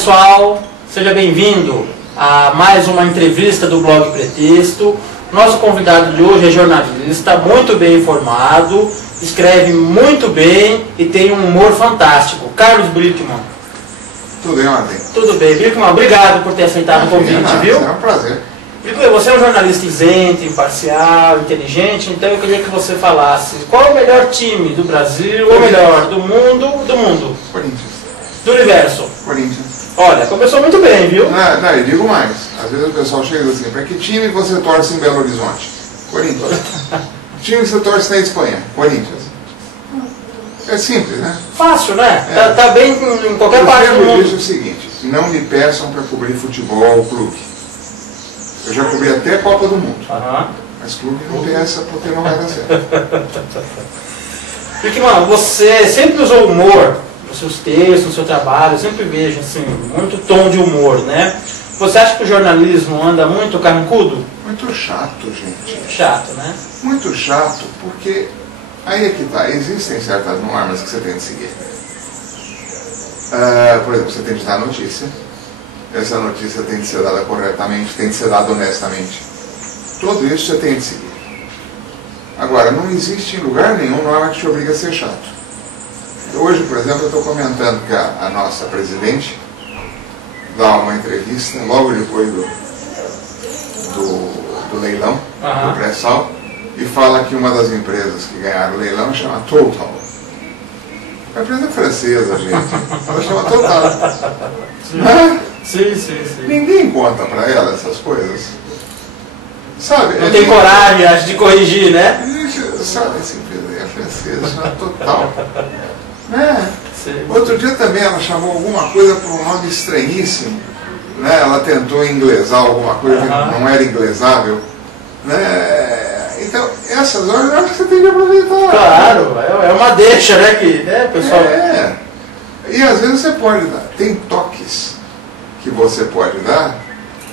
pessoal, seja bem-vindo a mais uma entrevista do blog Pretexto. Nosso convidado de hoje é jornalista, muito bem informado, escreve muito bem e tem um humor fantástico. Carlos Brickman. Tudo bem, Martin? Tudo bem. Brickman, obrigado por ter aceitado o convite, viu? É um prazer. Brickman, você é um jornalista isento, imparcial, inteligente, então eu queria que você falasse qual é o melhor time do Brasil, ou melhor, do mundo. Corinthians. Do universo. Corinthians. Olha, começou muito bem, viu? Não, eu digo mais. Às vezes o pessoal chega assim, para que time você torce em Belo Horizonte? Corinthians. Que time você torce na Espanha? Corinthians. É simples, né? Fácil, né? É. Tá bem em qualquer parte do Eu mundo. digo o seguinte, não me peçam para cobrir futebol ou clube. Eu já cobri até Copa do Mundo. Mas clube não peça porque não vai dar certo. Brickman, você sempre usou humor nos seus textos, no seu trabalho, eu sempre vejo assim, muito tom de humor, né? Você acha que o jornalismo anda muito carrancudo? Muito chato, gente. Chato, né? Muito chato, porque aí é que tá, existem certas normas que você tem de seguir. Por exemplo, você tem de dar notícia. Essa notícia tem de ser dada corretamente, tem de ser dada honestamente. Tudo isso você tem de seguir. Agora, não existe em lugar nenhum norma que te obriga a ser chato. Hoje, por exemplo, eu estou comentando que a nossa presidente dá uma entrevista logo depois do leilão, do pré-sal, e fala que uma das empresas que ganharam o leilão chama Total. É uma empresa francesa, gente. Ela chama Total. Sim. Ninguém conta para ela essas coisas. Sabe? Não tem coragem, acho, de corrigir, né? Sabe, essa empresa é francesa, chama Total. Né? Sim. Outro dia também ela chamou alguma coisa por um nome estranhíssimo. Né? Ela tentou inglesar alguma coisa que não era inglesável. Né? Então, essas horas eu acho que você tem que aproveitar. Claro, é uma deixa, né, pessoal? E às vezes você pode dar. Tem toques que você pode dar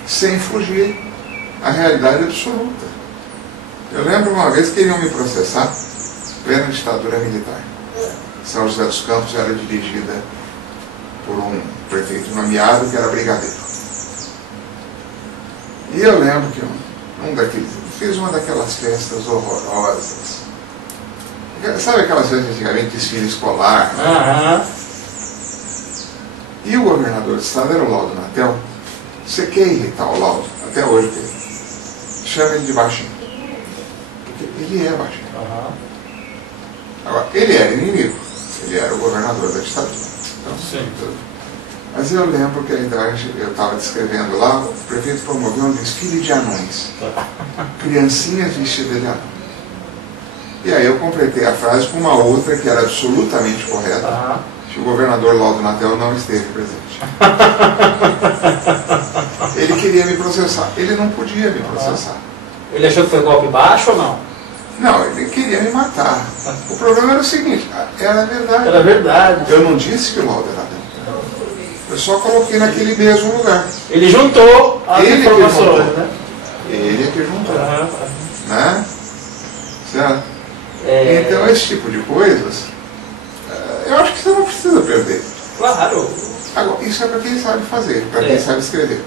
sem fugir à realidade absoluta. Eu lembro uma vez que queriam me processar plena ditadura militar. São José dos Campos era dirigida por um prefeito nomeado que era brigadeiro. E eu lembro que fiz uma daquelas festas horrorosas. Sabe aquelas festas antigamente, desfile escolar? E o governador do estado era o Laudo Natel. Você quer irritar o Laudo? Até hoje tem. Chama ele de baixinho. Porque ele é baixinho. Agora, ele era inimigo. Ele era o governador da ditadura. Então, mas eu lembro que eu estava descrevendo lá, o prefeito promoveu um desfile de anões. Criancinhas vestidas de anão. E aí eu completei a frase com uma outra que era absolutamente correta. Que o governador Laudo Natel não esteve presente. Ele queria me processar. Ele não podia me processar. Ele achou que foi golpe baixo ou não? Não, ele queria me matar. O problema era o seguinte, era verdade. Era verdade. Eu não disse que o Laudo era anão. Eu só coloquei naquele mesmo lugar. Ele juntou as informações, né? Ele é que juntou. Né? Certo? Então esse tipo de coisas, eu acho que você não precisa perder. Claro. Agora, isso é para quem sabe fazer, para quem sabe escrever.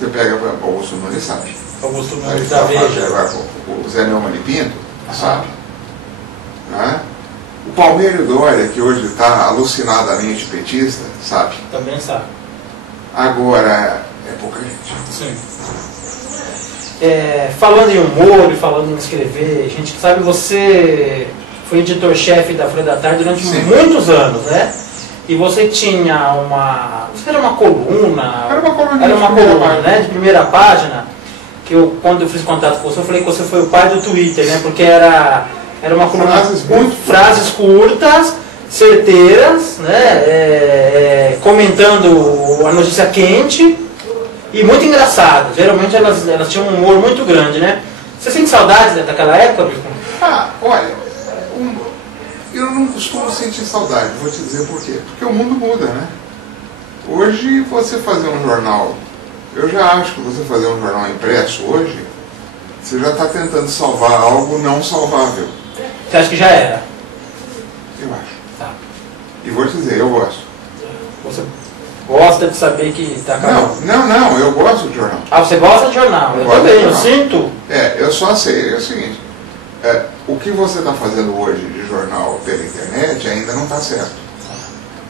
Você pega o Augusto Nunes, sabe? Augusto Nunes da Veja. Agora, o Zé Neumann e Pinto, sabe? Né? O Palmeiro Dória, que hoje está alucinadamente petista, sabe? Também sabe. Agora, é pouca gente. Sim. Falando em humor e falando em escrever, a gente sabe, você foi editor-chefe da Folha da Tarde durante muitos anos, né? E você tinha Você era uma coluna. Era uma coluna, né? De primeira página. Que quando eu fiz contato com você, eu falei que você foi o pai do Twitter, né? Porque era uma coluna com frases curtas, certeiras, né? Comentando a notícia quente e muito engraçadas. Geralmente elas tinham um humor muito grande, né? Você sente saudades daquela época, Brickman? Olha, eu não costumo sentir saudade, vou te dizer por quê. Porque o mundo muda, né? Hoje você fazer um jornal, eu já acho que você fazer um jornal impresso hoje, você já está tentando salvar algo não salvável. Você acha que já era? Eu acho. Tá. E vou te dizer, eu gosto. Você gosta de saber que está acabando. Não, eu gosto de jornal. Ah, você gosta de jornal? Eu também, eu sinto. Eu só sei, é o seguinte, o que você está fazendo hoje de jornal pela internet ainda não está certo.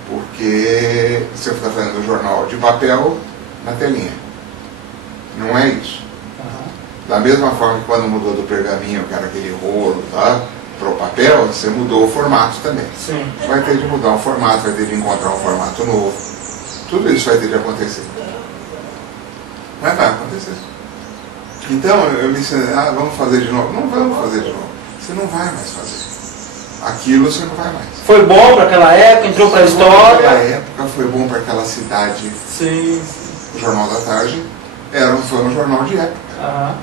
Porque você está fazendo jornal de papel na telinha. Não é isso. Da mesma forma que quando mudou do pergaminho, que era aquele rolo, tá, para o papel, você mudou o formato também. Sim. Vai ter de mudar o formato, vai ter de encontrar um formato novo. Tudo isso vai ter de acontecer. Mas vai acontecer. Então eu me ensinei, vamos fazer de novo. Não vamos fazer de novo. Você não vai mais fazer. Aquilo você não vai mais. Foi bom para aquela época, entrou para a história. Naquela época foi bom para aquela cidade. Sim. O Jornal da Tarde foi um jornal de época.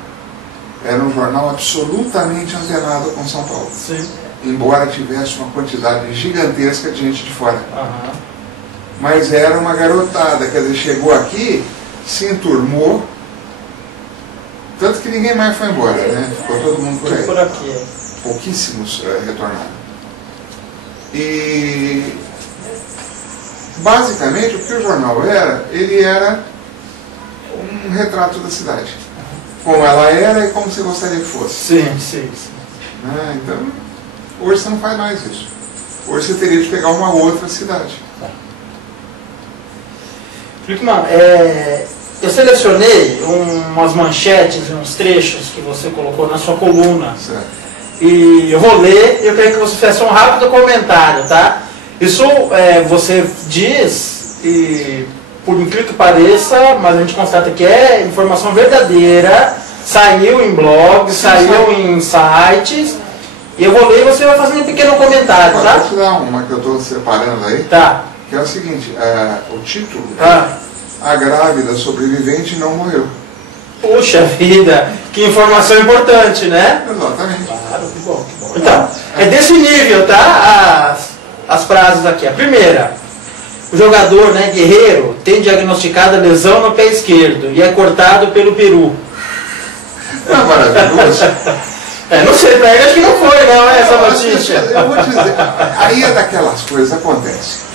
Era um jornal absolutamente antenado com São Paulo. Sim. Embora tivesse uma quantidade gigantesca de gente de fora. Mas era uma garotada, quer dizer, chegou aqui, se enturmou, tanto que ninguém mais foi embora, né? Ficou todo mundo por aí. Por aqui. Pouquíssimos retornaram. E basicamente o que o jornal era, ele era um retrato da cidade. Como ela era e como você gostaria que fosse. Sim. Então, hoje você não faz mais isso. Hoje você teria de pegar uma outra cidade. Flickman, eu selecionei umas manchetes, uns trechos que você colocou na sua coluna. Certo. E eu vou ler e eu queria que você fizesse um rápido comentário, tá? Isso você diz, e por incrível que pareça, mas a gente constata que é informação verdadeira, saiu em blogs, saiu em sites, e eu vou ler e você vai fazendo um pequeno comentário, tá? Vou te dar uma que eu estou separando aí, tá. Que é o seguinte, o título, A Grávida Sobrevivente Não Morreu. Puxa vida, que informação importante, né? Exatamente. Claro, que bom. Então, é desse nível, tá? As frases aqui. A primeira, o jogador, né, guerreiro, tem diagnosticada lesão no pé esquerdo e é cortado pelo peru. Não é maravilhoso? Não sei, pra ele acho que não foi, não, essa notícia. Eu vou dizer, aí é daquelas coisas, acontece.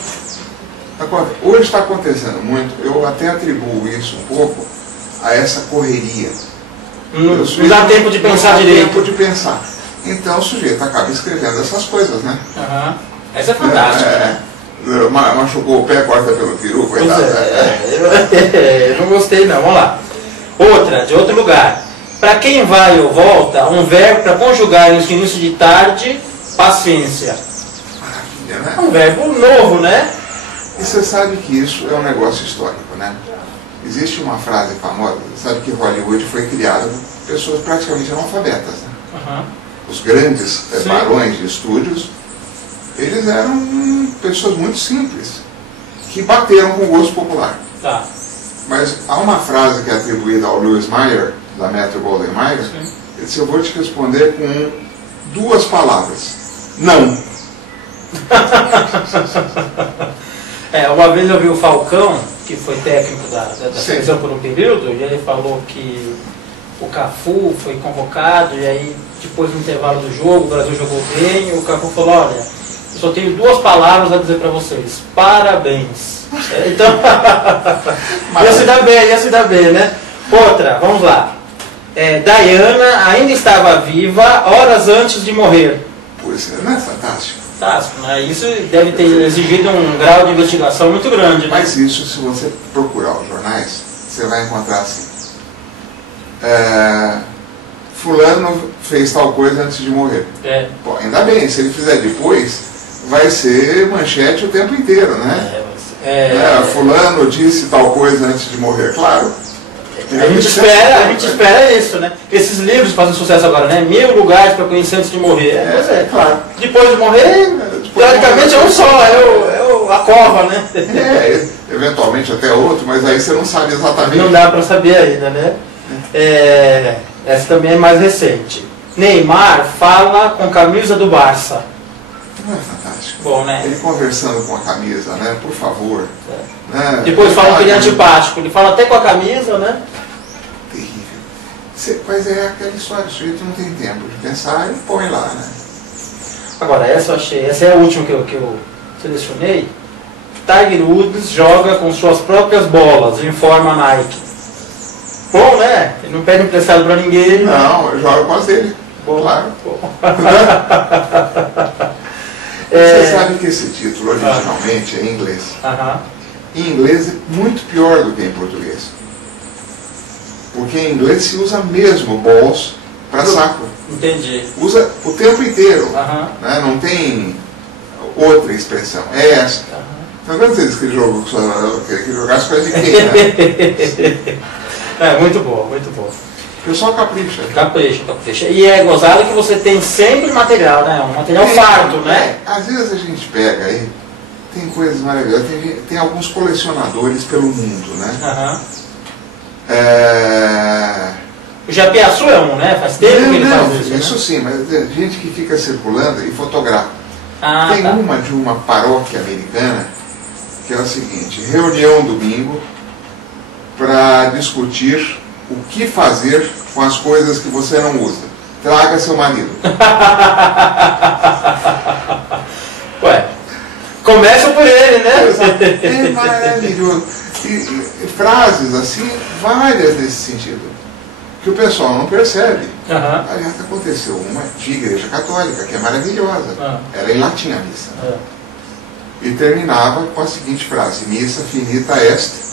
Hoje está acontecendo muito, eu até atribuo isso um pouco a essa correria. Não dá tempo de pensar direito. Não dá tempo de pensar. Então o sujeito acaba escrevendo essas coisas, né? Essa é fantástica, né? Machucou o pé, corta pelo peru, coitado. Eu não gostei não, vamos lá. Outra, de outro lugar. Para quem vai ou volta, um verbo para conjugar no início de tarde, paciência. Maravilha, né? É um verbo novo, né? E você sabe que isso é um negócio histórico, né? Existe uma frase famosa, sabe que Hollywood foi criado por pessoas praticamente analfabetas, né? Os grandes barões de estúdios, eles eram pessoas muito simples, que bateram com o gosto popular. Tá. Mas há uma frase que é atribuída ao Louis Mayer, da Metro-Goldwyn-Mayer, ele disse, eu vou te responder com 2 palavras. Não. Uma vez eu vi o Falcão, que foi técnico da seleção por um período, e ele falou que o Cafu foi convocado, e aí depois do intervalo do jogo, o Brasil jogou bem, e o Cafu falou, olha, eu só tenho 2 palavras a dizer para vocês, parabéns. Então, ia se dar bem, né? Outra, vamos lá. Diana ainda estava viva horas antes de morrer. Pois é, não é fantástico? Fantástico, né? Isso deve ter exigido um grau de investigação muito grande, né? Mas isso, se você procurar os jornais, você vai encontrar assim. Fulano fez tal coisa antes de morrer. Pô, ainda bem, se ele fizer depois, vai ser manchete o tempo inteiro, né? Fulano disse tal coisa antes de morrer, claro. A gente espera isso, né? Esses livros fazem sucesso agora, né? 1000 lugares para conhecer antes de morrer. Claro. Depois de morrer, teoricamente é um só, a cova, né? Eventualmente até outro, mas aí você não sabe exatamente. Não dá para saber ainda, né? Essa também é mais recente. Neymar fala com camisa do Barça. Não é fantástico? Bom, né? Ele conversando com a camisa, né? Por favor. Né? Depois fala que ele é antipático. Ele fala até com a camisa, né? Terrível. Mas é aquela história, o sujeito não tem tempo de pensar e põe lá, né? Agora, essa eu achei, essa é a última que eu selecionei. Tiger Woods joga com suas próprias bolas, informa Nike. Bom, né? Ele não pede emprestado para ninguém. Não, eu jogo com as dele. Bom, claro. Bom. Você sabe que esse título originalmente é em inglês. Em inglês é muito pior do que em português. Porque em inglês se usa mesmo balls para saco. Entendi. Usa o tempo inteiro. Né? Não tem outra expressão. É essa. Então quando você diz que ele jogou com sua... que jogasse com a de quem, né? É, muito boa, muito boa. O pessoal capricha. Capricha. E é gozado que você tem sempre material, né? Um material farto, né? Às vezes a gente pega aí, tem coisas maravilhosas, tem alguns colecionadores pelo mundo, né? O Japiaçu é um, né? Faz tempo que ele faz isso, isso, né? Sim, mas tem gente que fica circulando e fotografa. Tem tá. uma de uma paróquia americana, que é o seguinte: reunião domingo para discutir o que fazer com as coisas que você não usa. Traga seu marido. Ué, começa por ele, né? É maravilhoso. E frases assim, várias nesse sentido, que o pessoal não percebe. Aliás, aconteceu uma de igreja católica, que é maravilhosa. Era em latim a missa. E terminava com a seguinte frase: missa finita est.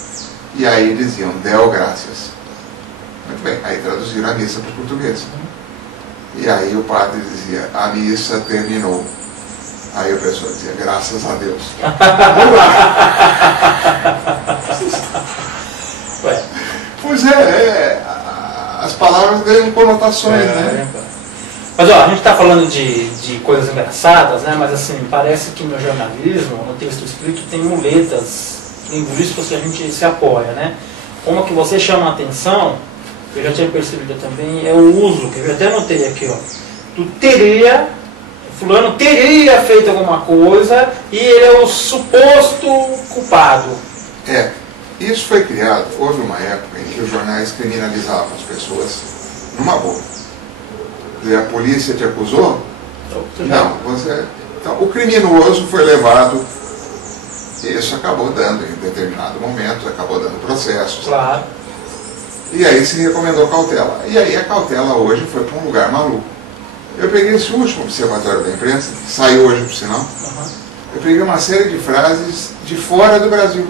E aí diziam, Deo gracias. Muito bem, aí traduziram a missa para o português. E aí o padre dizia, a missa terminou. Aí a pessoa dizia, graças a Deus. Vamos lá. Ué. Pois as palavras ganham conotações, né? Mas ó, a gente está falando de coisas engraçadas, né? Mas assim, parece que no jornalismo, no texto escrito, tem muletas linguísticas que a gente se apoia, né? Uma que você chama a atenção, que eu já tinha percebido também, é o uso, que eu até anotei aqui, ó. Tu teria, fulano teria feito alguma coisa e ele é o suposto culpado. Isso foi criado, houve uma época em que os jornais criminalizavam as pessoas numa boa. E a polícia te acusou? Não, você... Então, o criminoso foi levado, e isso acabou dando, em determinado momento, acabou dando processos. Claro. E aí se recomendou cautela. E aí a cautela hoje foi para um lugar maluco. Eu peguei esse último observatório da imprensa, que saiu hoje por sinal, eu peguei uma série de frases de fora do Brasil,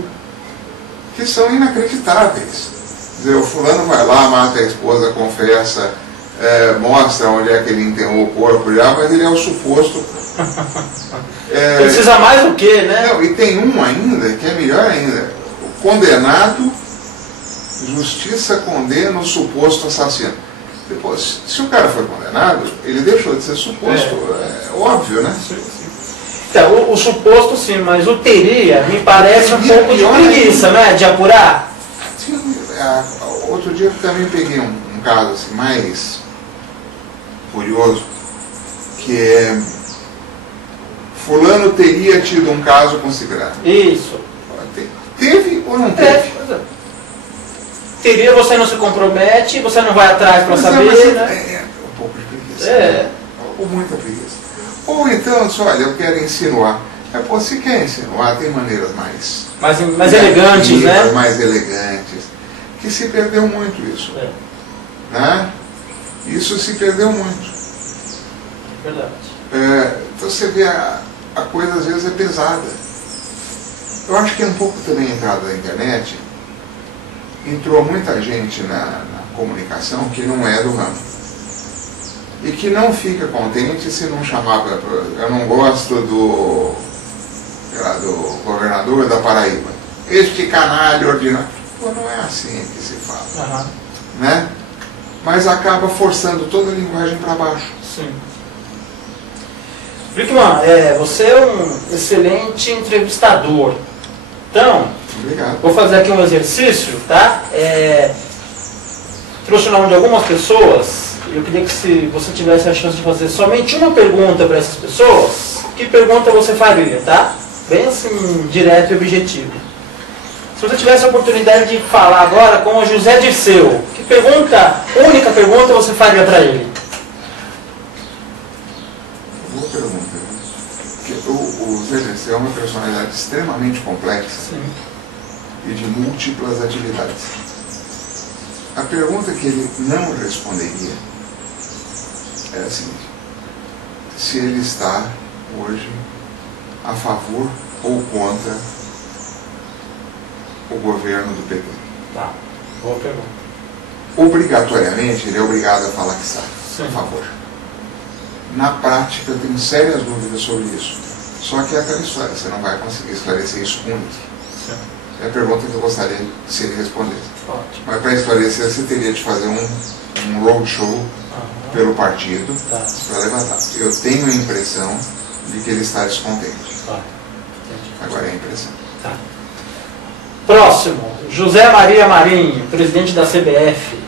que são inacreditáveis. Quer dizer, o fulano vai lá, mata a esposa, confessa, mostra onde é que ele enterrou o corpo já, mas ele é o suposto. Precisa mais do que, né? Não, e tem um ainda, que é melhor ainda. O condenado, justiça condena o suposto assassino. Depois, se o cara foi condenado, ele deixou de ser suposto, é óbvio, né? Então, o suposto sim, mas o teria me parece um pouco de preguiça, né? De apurar. Outro dia eu também peguei um caso assim, mais curioso, que é fulano teria tido um caso com cigarro. Isso. Teve ou não teve? Teria, você não se compromete, você não vai atrás para saber, né? Um pouco de preguiça. Ou muita preguiça. Ou então, olha, eu quero insinuar. Se quer insinuar, tem maneiras mais elegantes, né? Mais elegantes. Que se perdeu muito isso. Né? Isso se perdeu muito. Verdade. Então você vê, a coisa às vezes é pesada. Eu acho que é um pouco também entrada da internet. Entrou muita gente na comunicação que não é do ramo. E que não fica contente se não chamar. Eu não gosto do governador da Paraíba. Este canalha ordinário. Não é assim que se fala. Né? Mas acaba forçando toda a linguagem para baixo. Sim. Brickman, você é um excelente entrevistador. Então, obrigado. Vou fazer aqui um exercício, tá? Trouxe o nome de algumas pessoas. Eu queria que, se você tivesse a chance de fazer somente uma pergunta para essas pessoas, que pergunta você faria, tá? Bem assim, direto e objetivo. Se você tivesse a oportunidade de falar agora com o José Dirceu, que única pergunta você faria para ele? Boa pergunta. O Zé Dirceu é uma personalidade extremamente complexa. Sim. E de múltiplas atividades. A pergunta que ele não responderia é a seguinte: se ele está hoje a favor ou contra o governo do PT. Tá, boa pergunta. Obrigatoriamente, ele é obrigado a falar que está a favor. Na prática, eu tenho sérias dúvidas sobre isso. Só que é aquela história, você não vai conseguir esclarecer isso com ele. É a pergunta que eu gostaria que ele respondesse. Ótimo. Mas para esclarecer, você teria de fazer um roadshow pelo partido para levantar. Eu tenho a impressão de que ele está descontente. Agora é a impressão. Tá. Próximo, José Maria Marinho, presidente da CBF.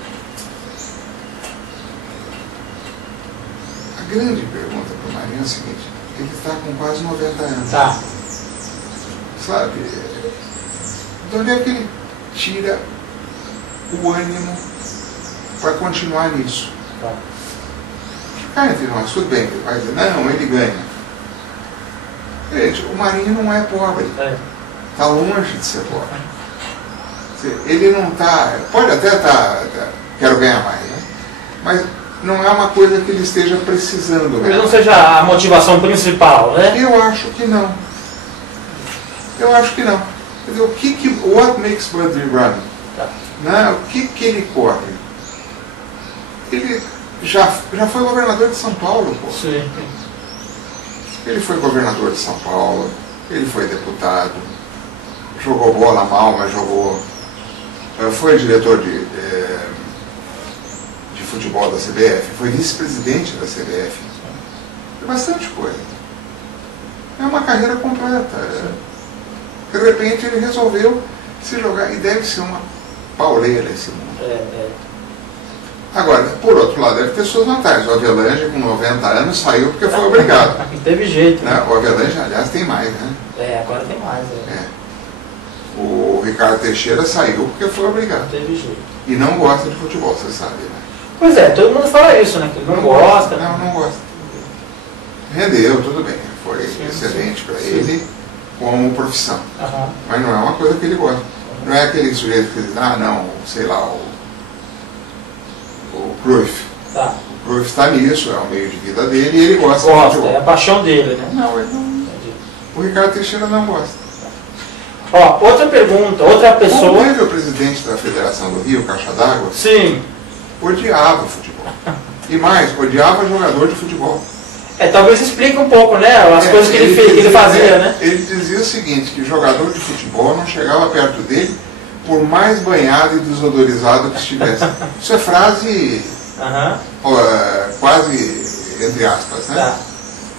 A grande pergunta para o Marinho é a seguinte: ele está com quase 90 anos. Tá. Sabe? De onde é que ele tira o ânimo para continuar nisso? Tá. Cá entre nós, tudo bem, ele vai dizer, não, ele ganha. Gente, o Marinho não é pobre. Está longe de ser pobre. Ele não está, pode até estar, quero ganhar mais, né? Mas não é uma coisa que ele esteja precisando. Ele não seja a motivação principal, né? Eu acho que não. Eu acho que não. Quer dizer, what makes Buddy run? Tá. Né? O que ele corre? Ele já foi governador de São Paulo, pô. Sim. Ele foi governador de São Paulo, ele foi deputado, jogou bola mal, mas jogou. Foi diretor de futebol da CBF, foi vice-presidente da CBF. É bastante coisa. É uma carreira completa. De repente ele resolveu se jogar, e deve ser uma pauleira esse mundo. Agora, por outro lado, deve ter suas vantagens. O Avelange, com 90 anos, saiu porque foi obrigado. Não teve jeito. Né? O Avelange, aliás, tem mais, né? Agora tem mais. O Ricardo Teixeira saiu porque foi obrigado. Não teve jeito. E não gosta de futebol, você sabe, né? Pois é, todo mundo fala isso, né? Que ele não gosta. Não gosta. Rendeu, tudo bem. Foi excelente para ele como profissão. Mas não é uma coisa que ele gosta. Não é aquele sujeito que diz, sei lá, o Cruyff. Tá. O Cruyff está nisso, é o meio de vida dele e ele gosta de futebol. É a paixão dele, né? Não, ele não. O Ricardo Teixeira não gosta. Ó, outra pergunta, outra pessoa. Como teve o presidente da Federação do Rio, Caixa d'Água? Sim. Odiava futebol. E mais, odiava jogador de futebol. Talvez explique um pouco, né? As coisas que ele fazia, né? Ele dizia o seguinte, que jogador de futebol não chegava perto dele por mais banhado e desodorizado que estivesse. Isso é frase quase entre aspas, né? Tá.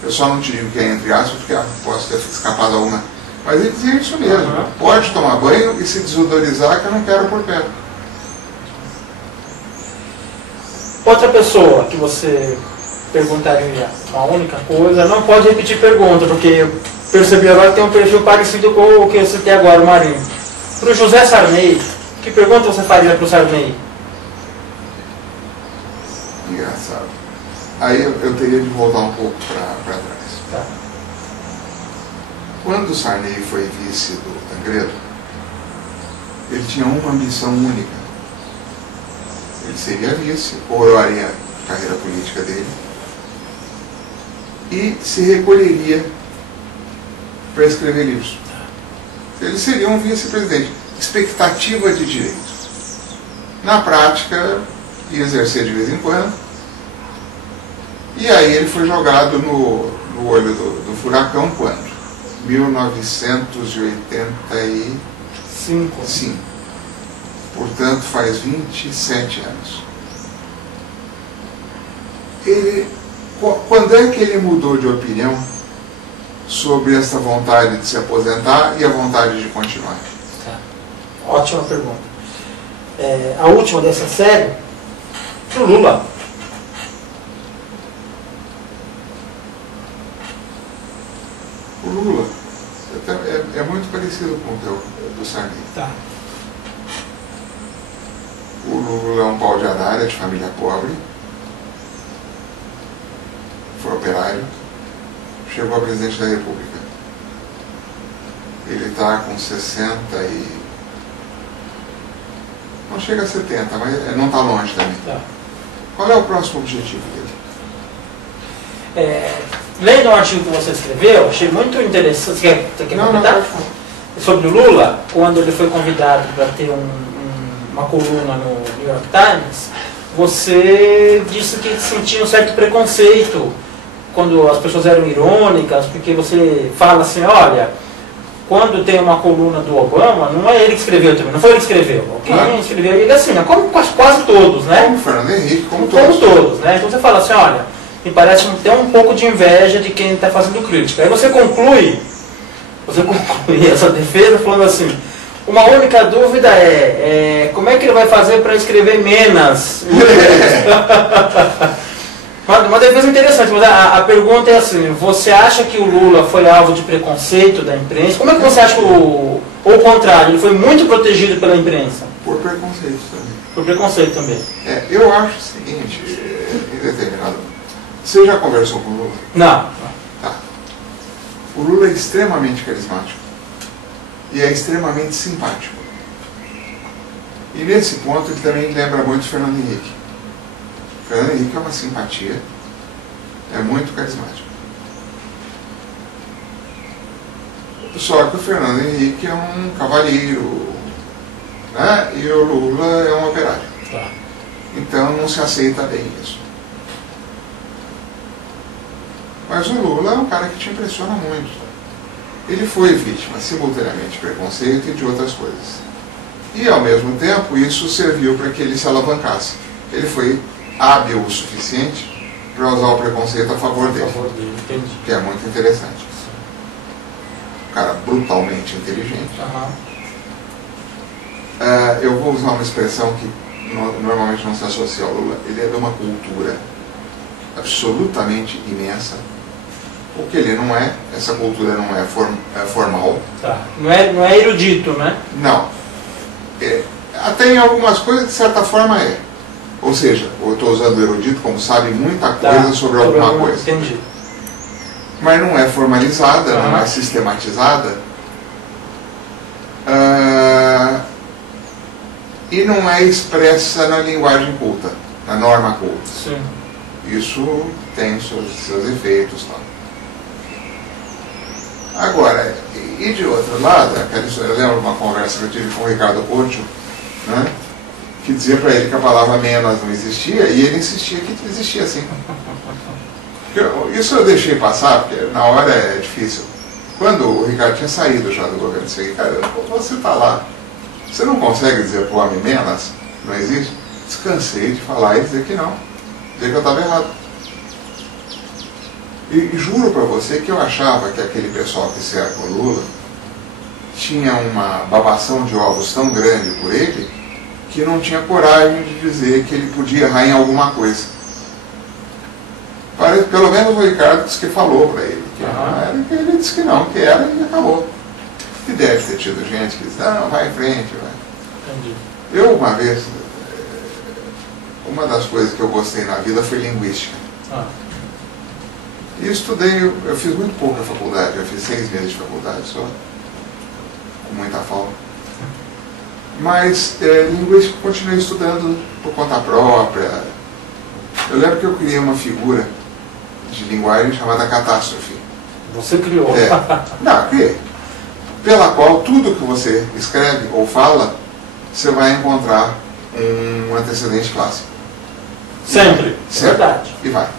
Eu só não te digo que é entre aspas, porque posso ter escapado alguma. Mas ele dizia isso mesmo. Pode tomar banho e se desodorizar, que eu não quero por perto. Outra pessoa que você perguntaria uma única coisa, não pode repetir pergunta, porque eu percebi agora que tem um perfil parecido com o que eu citei agora, o Marinho. Para o José Sarney, que pergunta você faria para o Sarney? Engraçado. Aí eu teria de voltar um pouco para trás. Tá. Quando o Sarney foi vice do Tancredo, ele tinha uma ambição única. Ele seria vice, coroaria a carreira política dele e se recolheria para escrever livros. Ele seria um vice-presidente. Expectativa de direito. Na prática, ia exercer de vez em quando. E aí ele foi jogado no olho do furacão quando? 1985. Portanto, faz 27 anos. Quando é que ele mudou de opinião sobre essa vontade de se aposentar e a vontade de continuar? Tá. Ótima pergunta. A última dessa série, para o Lula. O Lula é muito parecido com o teu do Sarney. Tá. O Lula é um pau de arara, de família pobre. Foi operário. chegou a presidente da República. Ele está com 60 e... não chega a 70, mas não está longe também. Tá. Qual é o próximo objetivo dele? Lendo um artigo que você escreveu, achei muito interessante. Você quer comentar? Sobre o Lula, quando ele foi convidado para ter uma coluna no New York Times, você disse que sentia um certo preconceito quando as pessoas eram irônicas, porque você fala assim, olha, quando tem uma coluna do Obama, não é ele que escreveu também, não foi ele que escreveu, alguém escreveu, e ele assim, como quase todos, né? Como Fernando Henrique, como todos, né? Então você fala assim, olha, me parece ter um pouco de inveja de quem está fazendo crítica. Aí você conclui essa defesa falando assim, uma única dúvida como é que ele vai fazer para escrever menos? Uma defesa interessante, mas a pergunta é assim, você acha que o Lula foi alvo de preconceito da imprensa? Como é que você acha que ou o contrário, ele foi muito protegido pela imprensa? Por preconceito também. Por preconceito também. Eu acho o seguinte, em determinado... Você já conversou com o Lula? Não. Tá. O Lula é extremamente carismático e é extremamente simpático. E nesse ponto ele também lembra muito o Fernando Henrique. O Fernando Henrique é uma simpatia, é muito carismático. Só que o Fernando Henrique é um cavalheiro, né? E o Lula é um operário. Tá. Então não se aceita bem isso. Mas o Lula é um cara que te impressiona muito. Ele foi vítima simultaneamente de preconceito e de outras coisas. E ao mesmo tempo isso serviu para que ele se alavancasse. Ele foi hábil o suficiente para usar o preconceito a favor dele. Entendi. Que é muito interessante. Um cara brutalmente inteligente. Eu vou usar uma expressão que normalmente não se associa ao Lula. Ele é de uma cultura absolutamente imensa. O que ele não é, essa cultura não é formal. Tá. Não é erudito, né? Não. Até em algumas coisas, de certa forma, é. Ou seja, eu estou usando erudito como sabe muita coisa sobre alguma coisa. Entendi. Mas não é formalizada, não é sistematizada. E não é expressa na linguagem culta, na norma culta. Sim. Isso tem seus efeitos, tal. Agora, e de outro lado, eu lembro de uma conversa que eu tive com o Ricardo Couto, né, que dizia para ele que a palavra menos não existia, e ele insistia que existia assim. Isso eu deixei passar, porque na hora é difícil. Quando o Ricardo tinha saído já do governo, eu disse, Ricardo, você está lá, você não consegue dizer para o homem menos, não existe? Descansei de falar e dizer que não, dizer que eu estava errado. E juro para você que eu achava que aquele pessoal que cerca o Lula tinha uma babação de ovos tão grande por ele que não tinha coragem de dizer que ele podia errar em alguma coisa. Pelo menos o Ricardo disse que falou para ele que não era, que ele disse que não, que era e acabou. E deve ter tido gente que disse, não, vai em frente, vai. Entendi. Eu uma vez, uma das coisas que eu gostei na vida foi linguística. E estudei, eu fiz muito pouco na faculdade, eu fiz 6 meses de faculdade só, com muita falta. Mas linguística eu continuei estudando por conta própria. Eu lembro que eu criei uma figura de linguagem chamada catástrofe. Você criou? Não, criei. Pela qual tudo que você escreve ou fala, você vai encontrar um antecedente clássico. Sempre. Verdade. E vai.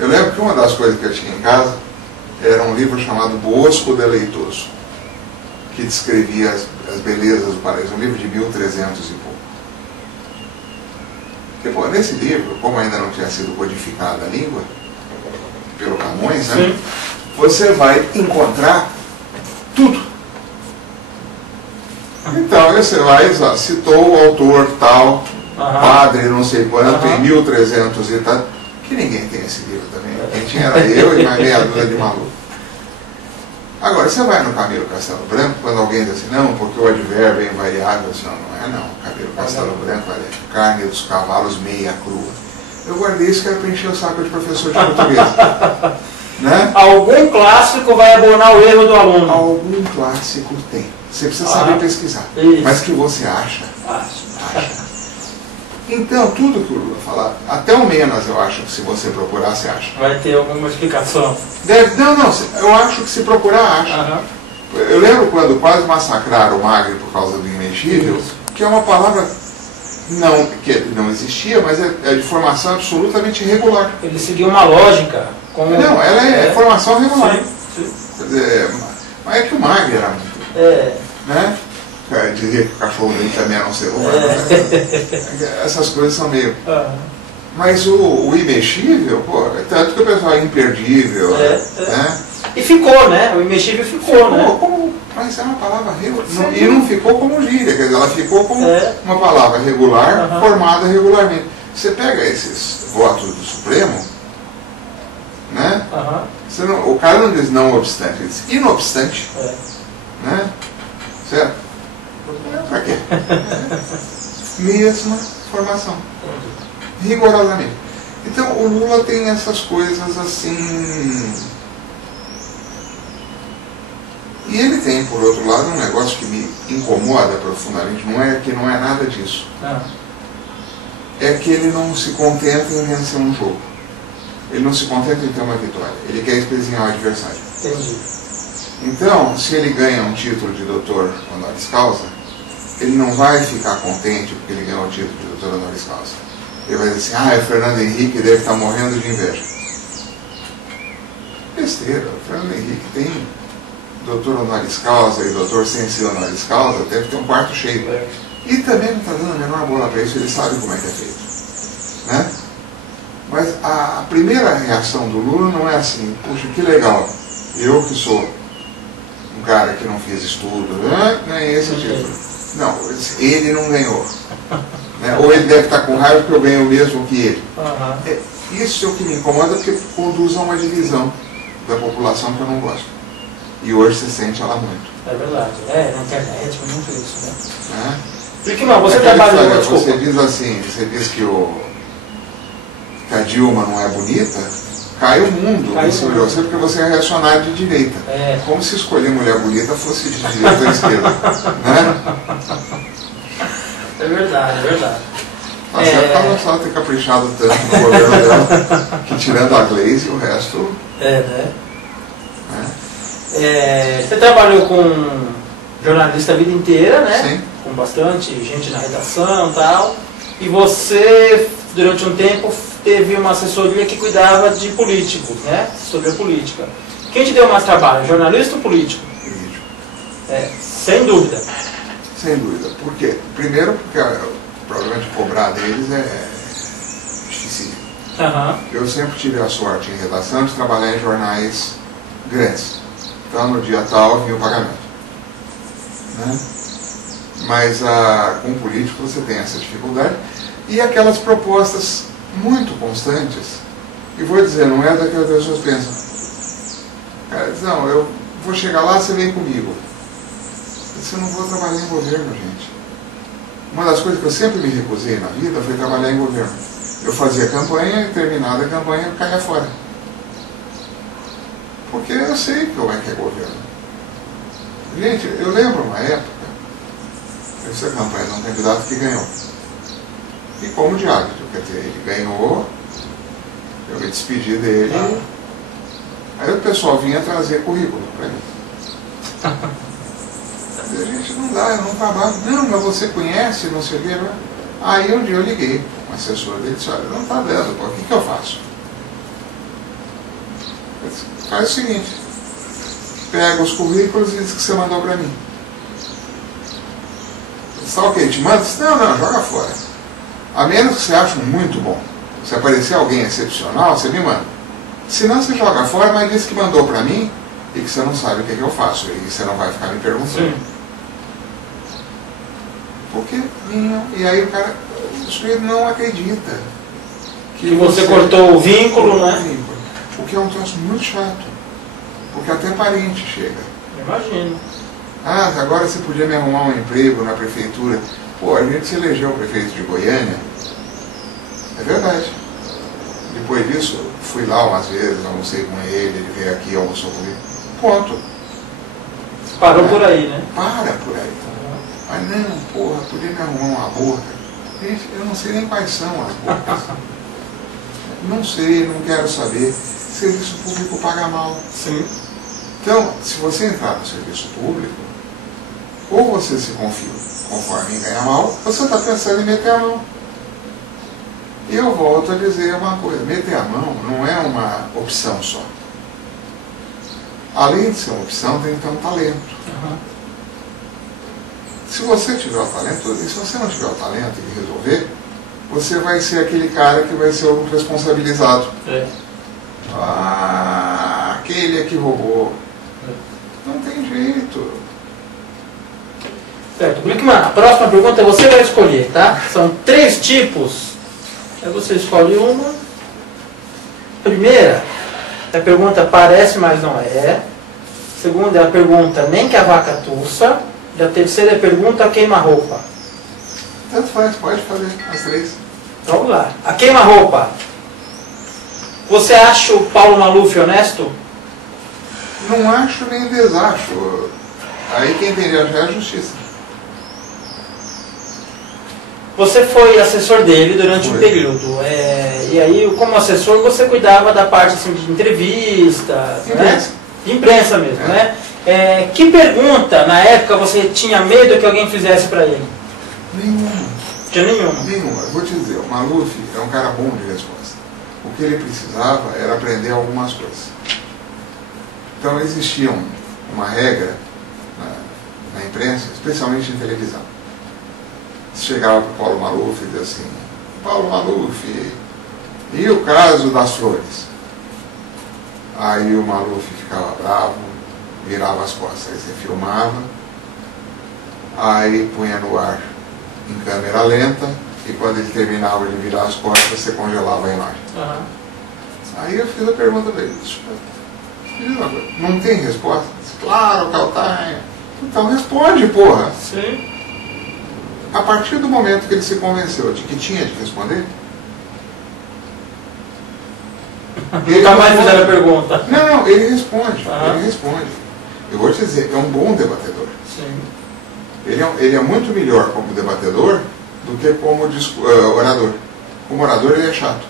Eu lembro que uma das coisas que eu tinha em casa era um livro chamado Bosco Deleitoso, que descrevia as belezas do paraíso, um livro de 1300 e pouco. E, pô, nesse livro, como ainda não tinha sido codificada a língua, pelo Camões, né, você vai encontrar tudo. Então, você vai, citou o autor tal, padre não sei quanto, em 1300 e tal, que ninguém tem esse livro também. Quem tinha era eu e mais meia dúzia de maluco. Agora, você vai no Camilo Castelo Branco, quando alguém diz assim, não, porque o advérbio é invariável, assim, não é não. Camilo Castelo Branco é carne dos cavalos meia crua. Eu guardei isso que era para encher o saco de professor de português. Né? algum clássico vai abonar o erro do aluno. Algum clássico tem. Você precisa saber pesquisar. Isso. Mas que você acha. Acho. Então, tudo que o Lula falar, até o menos eu acho que se você procurar, você acha. Vai ter alguma explicação. Não, eu acho que se procurar, acha. Eu lembro quando quase massacraram o Magre por causa do imexível, que é uma palavra que não existia, mas é de formação absolutamente irregular. Ele seguiu uma lógica. Não, ela é formação regular. Sim. Quer dizer, mas é que o Magre era muito. Né? Dizia que o cachorro dele também era um ser humano. Né? Essas coisas são meio. Mas o imexível, pô, tanto que o pessoal é imperdível. Né? E ficou, né? O imexível ficou, né? Mas é uma palavra regular. E não ficou como gíria, quer dizer, ela ficou como uma palavra regular, formada regularmente. Você pega esses votos do Supremo, né? O cara não diz não obstante, ele diz inobstante. Né? Certo? Pra quê? Mesma formação. Rigorosamente. Então o Lula tem essas coisas assim. E ele tem, por outro lado, um negócio que me incomoda profundamente, não é nada disso. É que ele não se contenta em vencer um jogo. Ele não se contenta em ter uma vitória. Ele quer espezinhar o adversário. Entendi. Então, se ele ganha um título de doutor honoris causa, ele não vai ficar contente porque ele ganhou o título de doutor honoris causa. Ele vai dizer assim, o Fernando Henrique deve estar morrendo de inveja. Besteira, o Fernando Henrique tem doutor honoris causa e doutor sem ser honoris causa, deve ter um quarto cheio. E também não está dando a menor bola para isso, ele sabe como é que é feito. Né? Mas a primeira reação do Lula não é assim, puxa, que legal, eu que sou um cara que não fiz estudo, ganhei esse título. Não, ele não ganhou. Né? Ou ele deve estar com raiva porque eu ganho o mesmo que ele. Isso é o que me incomoda, porque conduz a uma divisão da população que eu não gosto. E hoje você sente ela muito. É verdade. Na internet, muito isso, né? Porque, você trabalha... Você diz assim, você diz que a Dilma não é bonita, cai o mundo em cima de você, porque você é reacionário de direita. Como se escolher mulher bonita fosse de direita ou esquerda. Né? É verdade. Tá certo que ela não precisava ter caprichado tanto no governo dela, que tirando a Gleisi, o resto... né? Você trabalhou com jornalista a vida inteira, né? Sim. Com bastante gente na redação e tal. E você, durante um tempo, teve uma assessoria que cuidava de políticos, né? Sobre a política. Quem te deu mais trabalho, jornalista ou político? Político. Sem dúvida. Sem dúvida. Por quê? Primeiro porque o problema de cobrar deles é difícil. Eu sempre tive a sorte em redação de trabalhar em jornais grandes. Então no dia tal vinha o pagamento. Né? Mas com o político você tem essa dificuldade. E aquelas propostas muito constantes. E vou dizer, não é daquelas pessoas que pensam. Cara, diz, não, eu vou chegar lá, você vem comigo. Eu disse, eu não vou trabalhar em governo, gente. Uma das coisas que eu sempre me recusei na vida foi trabalhar em governo. Eu fazia campanha e terminada a campanha eu caía fora. Porque eu sei como é que é governo. Gente, eu lembro uma época, eu fiz a campanha de um candidato que ganhou. E como de hábito, quer dizer, ele ganhou, eu me despedi dele, aí o pessoal vinha trazer currículo para mim. A gente não dá, eu não trabalho. Não, mas você conhece, não sei o quê. Aí um dia eu liguei, um assessor dele disse, olha, não está dando, o que eu faço? Eu disse, faz o seguinte, pega os currículos e diz que você mandou para mim. Sabe o que? Te manda? Não, joga fora. A menos que você ache muito bom. Se aparecer alguém excepcional, você me manda. Senão você joga fora, mas diz que mandou para mim e que você não sabe o que eu faço. E você não vai ficar me perguntando. Porque vinham. E aí o cara, o sujeito não acredita. Que você cortou o vínculo, né? O que é um troço muito chato. Porque até parente chega. Imagino. Agora você podia me arrumar um emprego na prefeitura. Pô, a gente se elegeu prefeito de Goiânia. É verdade. Depois disso, fui lá umas vezes, almocei com ele veio aqui, almoçou comigo. Ponto. Parou por aí, né? Para por aí. Mas não, porra, podia me arrumar uma boca. Gente, eu não sei nem quais são as bocas. Não sei, não quero saber. Serviço público paga mal. Sim. Então, se você entrar no serviço público, ou você se confia conforme em ganhar mal, você está pensando em meter a mão. E eu volto a dizer uma coisa, meter a mão não é uma opção só. Além de ser uma opção, tem que ter um talento. Se você tiver o talento, e se você não tiver o talento de resolver, você vai ser aquele cara que vai ser o responsabilizado. Aquele é que roubou. Não tem jeito. Certo. Glickman, a próxima pergunta você vai escolher, tá? São 3 tipos. Aí você escolhe uma. Primeira, a pergunta parece, mas não é. Segunda é a pergunta nem que a vaca tussa. E a terceira é a pergunta queima-roupa. Tanto faz, pode fazer as 3. Vamos lá. A queima-roupa. Você acha o Paulo Maluf honesto? Não acho nem desacho. Aí quem tem de achar é a justiça. Você foi assessor dele durante um período. E aí, como assessor, você cuidava da parte assim, de entrevistas, Imprensa. Né? De imprensa mesmo, né? Que pergunta, na época, você tinha medo que alguém fizesse para ele? Nenhuma. Tinha nenhuma? Nenhuma. Eu vou te dizer, o Maluf é um cara bom de resposta. O que ele precisava era aprender algumas coisas. Então existia uma regra na imprensa, especialmente em televisão. Você chegava para o Paulo Maluf e dizia assim, Paulo Maluf, e o caso das flores? Aí o Maluf ficava bravo, virava as costas, aí você filmava, aí punha no ar em câmera lenta, e quando ele terminava de virar as costas, você congelava a imagem. Aí eu fiz a pergunta para ele, não tem resposta? Claro que eu tenho. Então responde, porra. Sim. A partir do momento que ele se convenceu de que tinha de responder, nunca mais fizeram a pergunta. Não, ele responde. Ele responde. Eu vou te dizer, é um bom debatedor. Sim. Ele é muito melhor como debatedor do que como orador. Como orador ele é chato.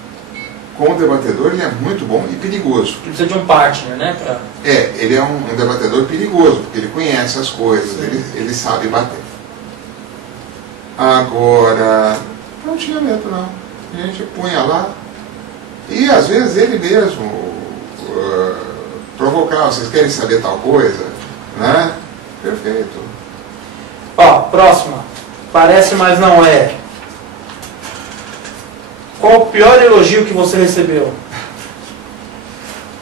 Como debatedor ele é muito bom e perigoso. Ele precisa de um partner, né? Ele é um debatedor perigoso, porque ele conhece as coisas, ele sabe bater. Agora, não tinha medo não. A gente punha lá, e às vezes ele mesmo provocava, vocês querem saber tal coisa? Né? Perfeito. Ó, próxima. Parece, mas não é. Qual o pior elogio que você recebeu?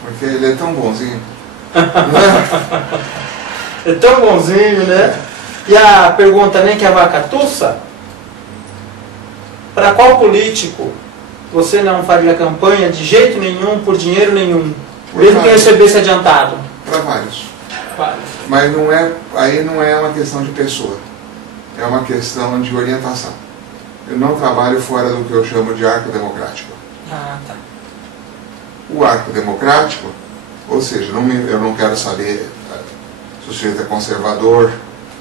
Porque ele é tão bonzinho. É tão bonzinho, né? E a pergunta nem que a vaca tussa? Para qual político você não faria campanha de jeito nenhum, por dinheiro nenhum? Mesmo que recebesse adiantado? Para vários. Vários. Mas aí não é uma questão de pessoa. É uma questão de orientação. Eu não trabalho fora do que eu chamo de arco democrático. Ah, tá. O arco democrático, ou seja, eu não quero saber se o sujeito é conservador,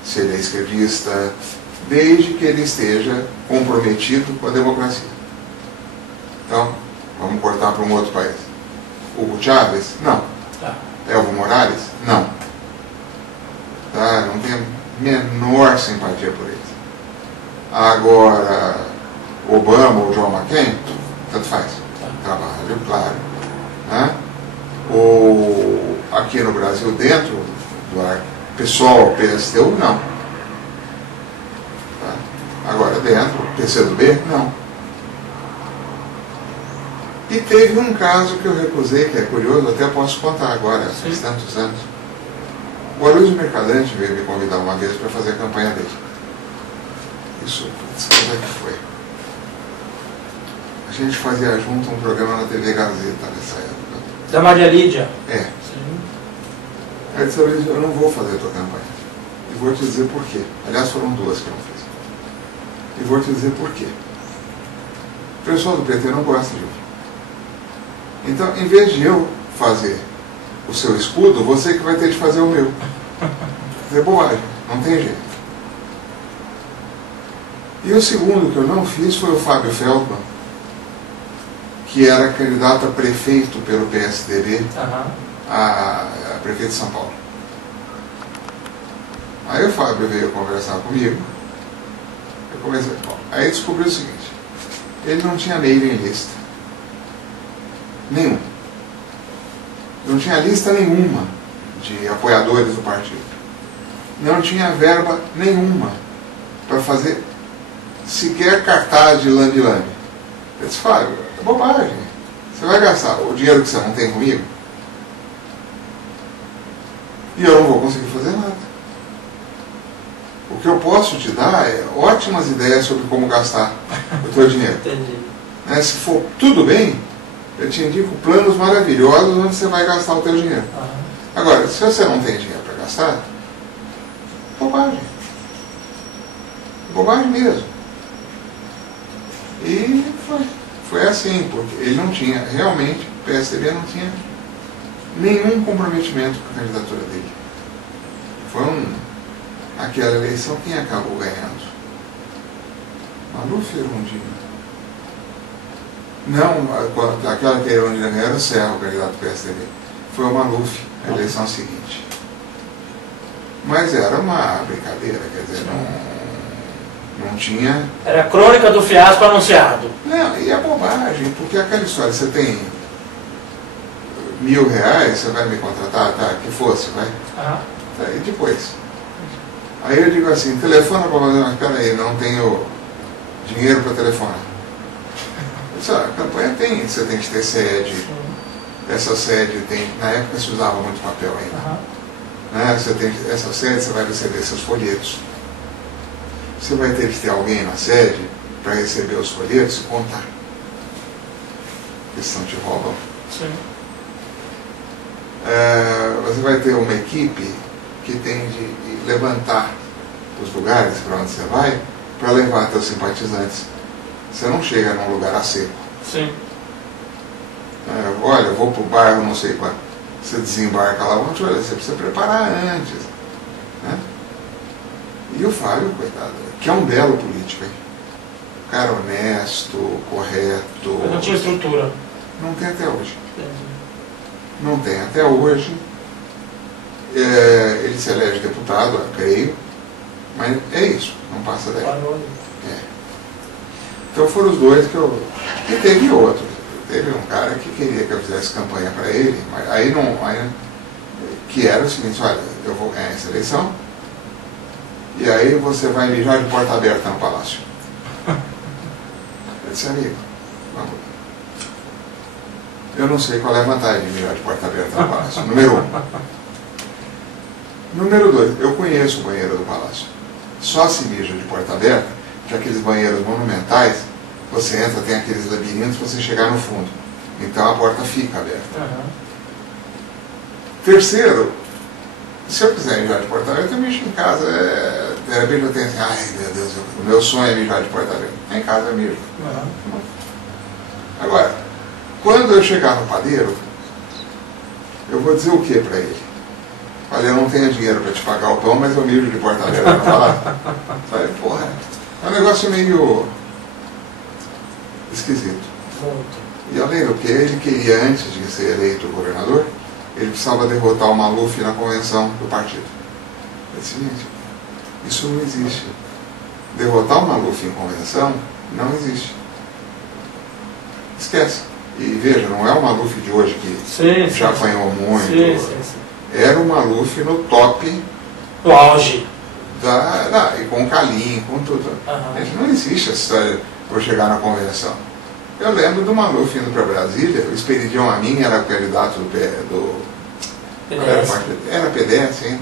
se ele é esquerdista, desde que ele esteja comprometido com a democracia. Então, vamos cortar para um outro país. Hugo Chávez? Não. Tá. Evo Morales? Não. Tá? Não tenho a menor simpatia por eles. Agora, Obama ou John McCain, tanto faz. Trabalho, claro. Né? Ou aqui no Brasil, dentro do arco PSOL, PSTU, não. Tá? Agora, dentro, PCdoB, não. E teve um caso que eu recusei, que é curioso, até posso contar agora, faz tantos anos. O Aloysio Mercadante veio me convidar uma vez para fazer a campanha dele. Isso, quando é que foi? A gente fazia junto um programa na TV Gazeta nessa época. Da Maria Lídia? É. Sim. Aí disse, Aloysio, eu não vou fazer a tua campanha. E vou te dizer por quê. Aliás, foram duas que eu não fiz. E vou te dizer por quê. O pessoal do PT não gosta de mim. Então, em vez de eu fazer o seu escudo, você que vai ter de fazer o meu. É bobagem, não tem jeito. E o segundo que eu não fiz foi o Fábio Feldman, que era candidato a prefeito pelo PSDB, a prefeito de São Paulo. Aí o Fábio veio conversar comigo, aí descobri o seguinte: ele não tinha mailing lista nenhum, não tinha lista nenhuma de apoiadores do partido, não tinha verba nenhuma para fazer sequer cartaz de lambe-lambe. Eu disse: Fábio, é bobagem, você vai gastar o dinheiro que você não tem comigo e eu não vou conseguir fazer nada. O que eu posso te dar é ótimas ideias sobre como gastar o teu dinheiro. Entendi. Se for tudo bem, eu te indico planos maravilhosos onde você vai gastar o teu dinheiro. Agora, se você não tem dinheiro para gastar, bobagem. Bobagem mesmo. E foi assim, porque ele não tinha, realmente, o PSDB não tinha nenhum comprometimento com a candidatura dele. Aquela eleição, quem acabou ganhando? Maluf era Erundina. Não, aquela que era Erundina ganhou era o Serra, o candidato do PSDB. Foi o Maluf, a eleição seguinte. Mas era uma brincadeira, quer dizer, não tinha... Era a crônica do fiasco anunciado. Não, e é bobagem, porque aquela história, você tem R$1.000, você vai me contratar? Tá, que fosse, vai. E depois? Aí eu digo assim, telefona para fazer, mas peraí, não tenho dinheiro para telefonar. A campanha tem, você tem que ter sede. Essa sede tem, na época se usava muito papel ainda. Você tem essa sede, você vai receber seus folhetos. Você vai ter que ter alguém na sede para receber os folhetos e contar. Eles não te roubam. Sim. Você vai ter uma equipe que tem de levantar os lugares para onde você vai, para levar teus simpatizantes. Você não chega num lugar a seco. Sim. Olha, eu vou para o bairro, não sei quando. Você desembarca lá, você precisa preparar antes. Né? E o Fábio, coitado, que é um belo político, hein? Cara honesto, correto. Mas não tinha estrutura. Não tem até hoje. Entendi. Não tem até hoje. Ele se elege deputado, eu creio, mas é isso, não passa daí. Então foram os dois que eu... E teve outros. Teve um cara que queria que eu fizesse campanha para ele, mas aí não... que era o seguinte: olha, eu vou ganhar essa eleição e aí você vai mijar de porta aberta no palácio. Eu disse: amigo, vamos. Eu não sei qual é a vantagem de mijar de porta aberta no palácio. Número 1. Número 2, eu conheço o banheiro do palácio. Só se mija de porta aberta, que aqueles banheiros monumentais, você entra, tem aqueles labirintos para você chegar no fundo. Então a porta fica aberta. Terceiro, se eu quiser mijar de porta aberta, eu mexo em casa. De repente eu tenho assim, ai meu Deus, o meu sonho é mijar de porta aberta. Em casa eu mijo. Agora, quando eu chegar no padeiro, eu vou dizer o que para ele? Olha, eu não tenho dinheiro para te pagar o pão, mas eu mijo de porta aberta para falar. Falei, porra, é um negócio meio esquisito. E além do que, ele queria, antes de ser eleito governador, ele precisava derrotar o Maluf na convenção do partido. É o seguinte, isso não existe. Derrotar o Maluf em convenção não existe. Esquece. E veja, não é o Maluf de hoje que já apanhou muito. Sim. Era o Maluf no top. O auge. E com o Calim, com tudo. Não existe essa história por chegar na convenção. Eu lembro do Maluf indo para Brasília, o Esperidião Amin era o candidato do PDS. Era PDS, hein?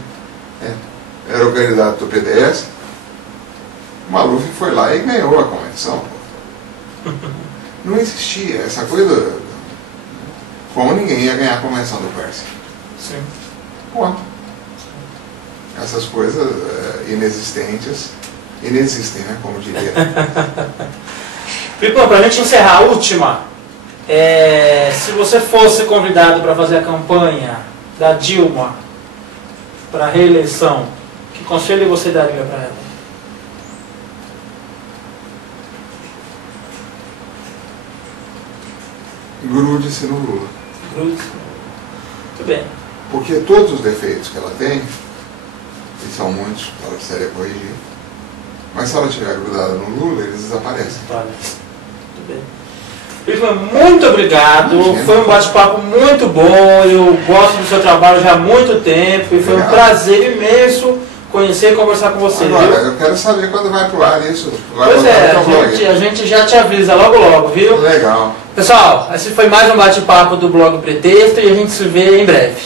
Era o candidato do PDS. O Maluf foi lá e ganhou a convenção. Não existia essa coisa. Como ninguém ia ganhar a convenção do Quércia. Sim. Ponto. Essas coisas inexistentes, inexistem, né? Como diria. Pipo, para a gente encerrar, a última. Se você fosse convidado para fazer a campanha da Dilma para a reeleição, que conselho você daria para ela? Grude-se no Lula. Grude-se. Muito bem. Porque todos os defeitos que ela tem, e são muitos, ela precisaria corrigir, mas se ela estiver grudada no Lula, eles desaparecem. Muito bem. Wilson, muito obrigado. Foi um bate-papo muito bom. Eu gosto do seu trabalho já há muito tempo e foi um prazer imenso conhecer e conversar com você. Agora, viu? eu quero saber quando vai pro ar isso. Pois é, a gente já te avisa logo logo, viu? Legal. Pessoal, esse foi mais um bate-papo do blog Pretexto e a gente se vê em breve.